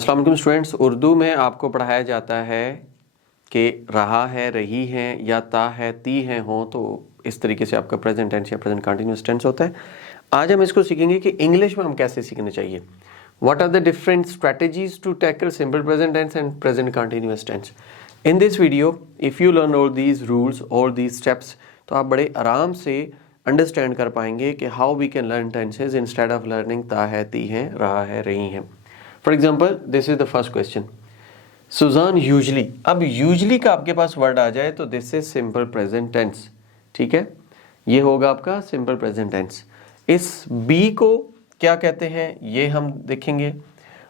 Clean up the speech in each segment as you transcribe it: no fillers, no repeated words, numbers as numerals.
अस्सलाम वालेकुम स्टूडेंट्स, उर्दू में आपको पढ़ाया जाता है कि रहा है, रही हैं या ता है, ती हैं हों, तो इस तरीके से आपका प्रेजेंट टेंस या प्रेजेंट कंटिन्यूअस टेंस होता है। आज हम इसको सीखेंगे कि इंग्लिश में हम कैसे सीखने चाहिए। What are the different strategies to tackle simple present tense and present continuous tense. In this video if you learn all these rules और दीज स्टेप्स, तो आप बड़े आराम से अंडरस्टैंड कर पाएंगे कि how we can learn tenses instead of learning ता है, ती हैं, रहा है, रही हैं। For example, this is the first question, Susan usually. अब यूजली का आपके पास वर्ड आ जाए तो this is simple present tense, ठीक है, ये होगा आपका सिंपल प्रेजेंट टेंस। इस बी को क्या कहते हैं ये हम देखेंगे,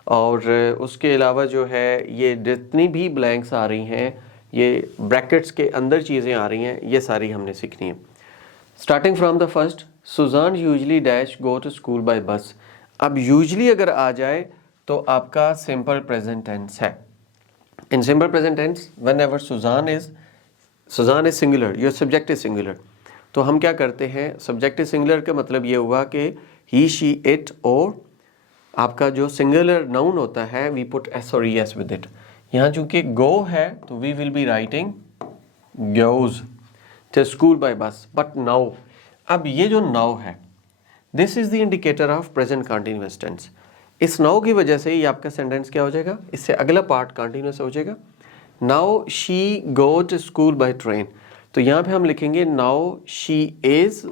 और उसके अलावा जो है ये जितनी भी ब्लैंक्स आ रही हैं, ये ब्रैकेट्स के अंदर चीज़ें आ रही हैं, ये सारी हमने सीखनी है। Starting from the first, Susan usually dash go to school by bus. अब यूजली अगर आ जाए तो आपका सिंपल प्रेजेंट टेंस है। In simple present tense whenever Susan is singular, your subject is singular, तो हम क्या करते हैं, सब्जेक्ट इज सिंगुलर का मतलब ये हुआ कि ही, शी, इट, और आपका जो सिंगुलर नाउन होता है वी पुट एस और एस विद इट। यहाँ चूंकि गो है तो we will be writing goes to school by bus, but now, अब ये जो नाउ है this is the indicator of present continuous tense. इस नाउ की वजह से ये आपका सेंटेंस क्या हो जाएगा, इससे अगला पार्ट कंटिन्यूअस हो जाएगा। Now she go to school by train, तो यहाँ पे हम लिखेंगे now she is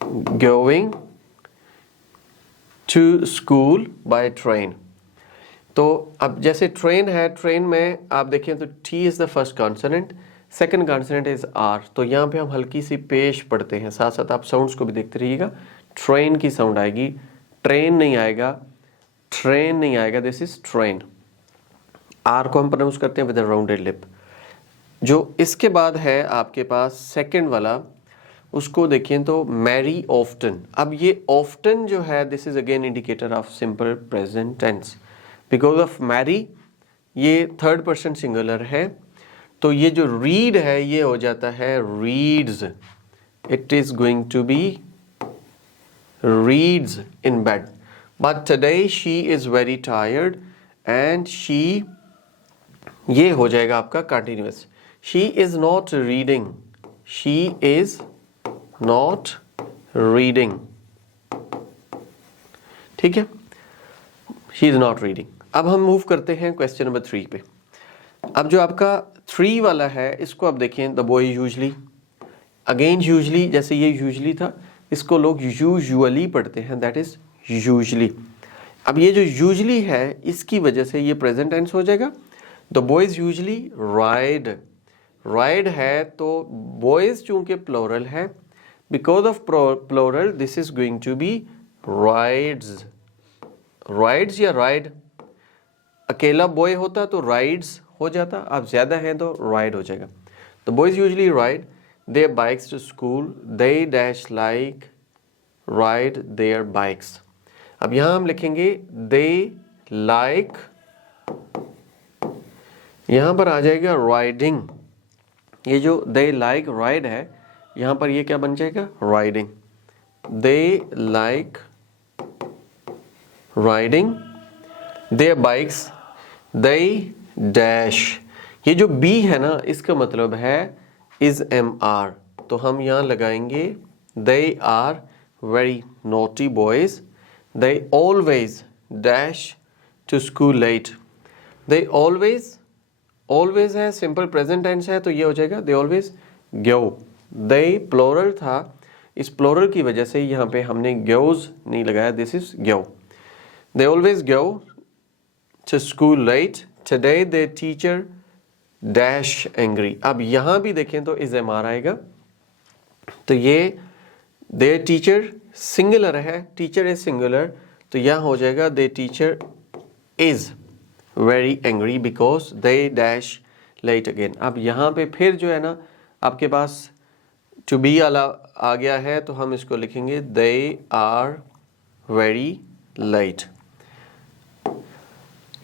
going to school by train. तो अब जैसे ट्रेन है, ट्रेन में आप देखें तो t is the first consonant, second consonant is r, तो यहाँ पे हम हल्की सी पेश पढ़ते हैं, साथ साथ आप साउंड्स को भी देखते रहिएगा। ट्रेन की साउंड आएगी, ट्रेन नहीं आएगा, ट्रेन नहीं आएगा, दिस इज ट्रेन। आर को हम प्रोनाउंस करते हैं विद अ राउंडेड लिप। जो इसके बाद है आपके पास सेकंड वाला, उसको देखें तो मैरी ऑफ्टन। अब ये ऑफ्टन जो है this is again indicator of simple present tense, because of Mary ये थर्ड पर्सन सिंगुलर है, तो ये जो रीड है ये हो जाता है reads, it is going to be reads in bed, but today she is very tired and she, ये हो जाएगा आपका continuous. she is not reading, she is not reading, ठीक है, she is not reading। अब हम मूव करते हैं क्वेश्चन नंबर 3 पे। अब जो आपका 3 वाला है इसको आप देखें, the boy usually, again usually, जैसे ये यूजली था इसको लोग यूजुअली पढ़ते हैं, दैट इज यूजली। अब ये जो यूजली है इसकी वजह से ये प्रेजेंट टेंस हो जाएगा। The boys usually ride, ride है तो बॉयज चूंकि प्लोरल है, because of plural this is going to be rides, rides या राइड। अकेला बॉय होता तो राइड्स हो जाता, आप ज्यादा हैं तो राइड हो जाएगा। The boys usually ride their bikes to school, they dash like ride their bikes। अब यहां हम लिखेंगे they like, यहां पर आ जाएगा riding, ये जो they like ride है यहां पर ये क्या बन जाएगा riding, they like riding their bikes, they dash। ये जो B है ना इसका मतलब है is MR, तो हम यहाँ लगाएंगे they are very naughty boys, they always dash to school late। they always, always है सिंपल प्रेजेंट टेंस है तो ये हो जाएगा they always go। they plural था, इस प्लोरल की वजह से यहाँ पे हमने goes नहीं लगाया, this is go। they always go to school late, today their teacher dash angry. अब यहां भी देखें तो इज एमआर आएगा, तो ये देयर टीचर सिंगुलर है, टीचर इज सिंगुलर, तो यहां हो जाएगा the teacher is very angry because they dash late again. अब यहां पे फिर जो है ना आपके पास टू बी वाला आ गया है, तो हम इसको लिखेंगे दे आर वेरी लेट।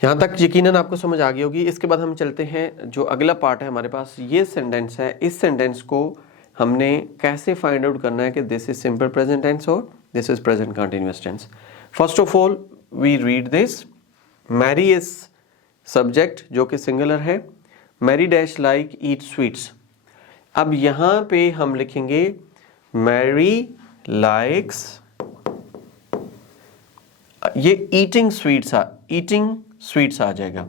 यहाँ तक यकीनन आपको समझ आ गई होगी। इसके बाद हम चलते हैं, जो अगला पार्ट है हमारे पास ये सेंटेंस है, इस सेंटेंस को हमने कैसे फाइंड आउट करना है कि this is simple present tense और this is present continuous tense. First of all we read this, Mary is subject जो कि सिंगुलर है, Mary dash like eat sweets. अब यहाँ पे हम लिखेंगे मैरी लाइक्स, ये ईटिंग स्वीट्स आ जाएगा,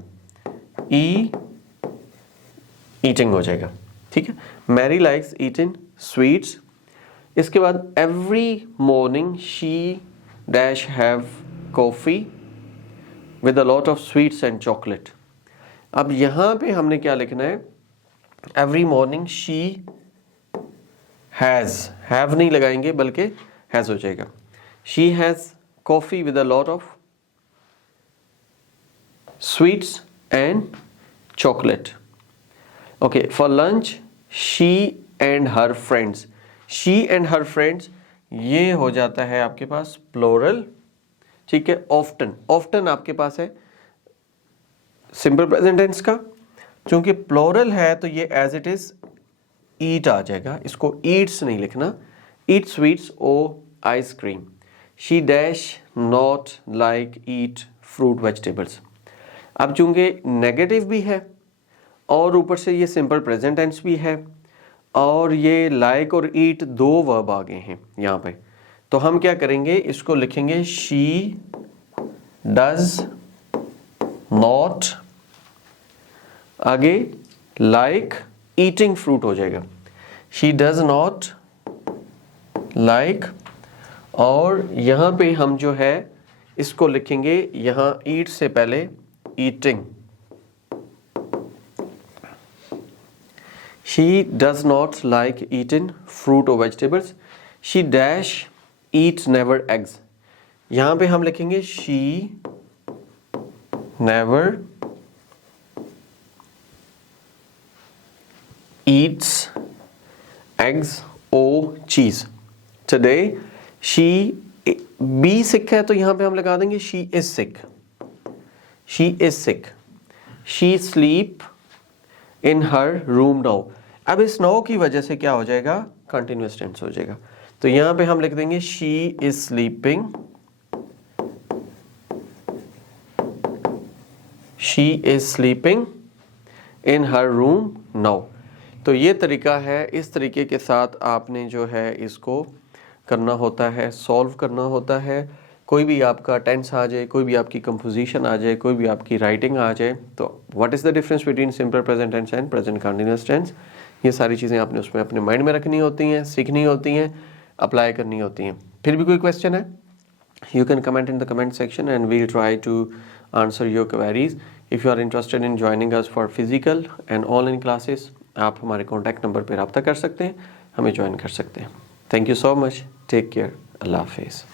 ईटिंग हो जाएगा, ठीक है। Mary likes eating sweets. इसके बाद every morning she dash have coffee with a lot of sweets and chocolate. अब यहाँ पे हमने क्या लिखना है, every morning she has, have नहीं लगाएंगे बल्कि हैज़ हो जाएगा। She has coffee with a lot of sweets and chocolate. Okay, for lunch she and her friends, she and her friends ये हो जाता है आपके पास प्लोरल, ठीक है। ऑफ्टन, ऑफ्टन आपके पास है सिंपल प्रेजेंट टेंस का, क्योंकि प्लोरल है तो ये एज इट इज ईट आ जाएगा, इसको ईट्स नहीं लिखना, eat sweets or ice cream. She dash not like eat fruit vegetables. अब चूंकि नेगेटिव भी है और ऊपर से ये सिंपल प्रेजेंट टेंस भी है और ये लाइक और ईट दो वर्ब आ गए हैं यहाँ पे, तो हम क्या करेंगे, इसको लिखेंगे शी डज नॉट, आगे लाइक ईटिंग फ्रूट हो जाएगा, शी डज नॉट लाइक, और यहाँ पे हम जो है इसको लिखेंगे यहाँ ईट से पहले eating. She does not like eating fruit or vegetables. She dash eats never eggs. यहाँ पे हम लिखेंगे she never eats eggs or cheese. Today she be sick है तो यहाँ पे हम लगा देंगे she is sick. She is sick. She sleep in her room now. अब इस नाउ की वजह से क्या हो जाएगा, कंटिन्यूअस टेंस हो जाएगा, तो यहां पे हम लिख देंगे she is sleeping, she is sleeping in her room now. तो ये तरीका है, इस तरीके के साथ आपने जो है इसको करना होता है, सॉल्व करना होता है। कोई भी आपका टेंस आ जाए, कोई भी आपकी कंपोजिशन आ जाए, कोई भी आपकी राइटिंग आ जाए, तो what is the difference between simple present tense and present continuous tense, ये सारी चीज़ें आपने उसमें अपने माइंड में रखनी होती हैं, सीखनी होती हैं, अप्लाई करनी होती हैं। फिर भी कोई क्वेश्चन है, you can comment in the comment section and we'll try to answer your queries. If you are interested in joining us for physical and online classes, आप हमारे कॉन्टैक्ट नंबर पर रब्ता कर सकते हैं, हमें ज्वाइन कर सकते हैं। Thank you so much, take care, अल्लाह हाफिज़।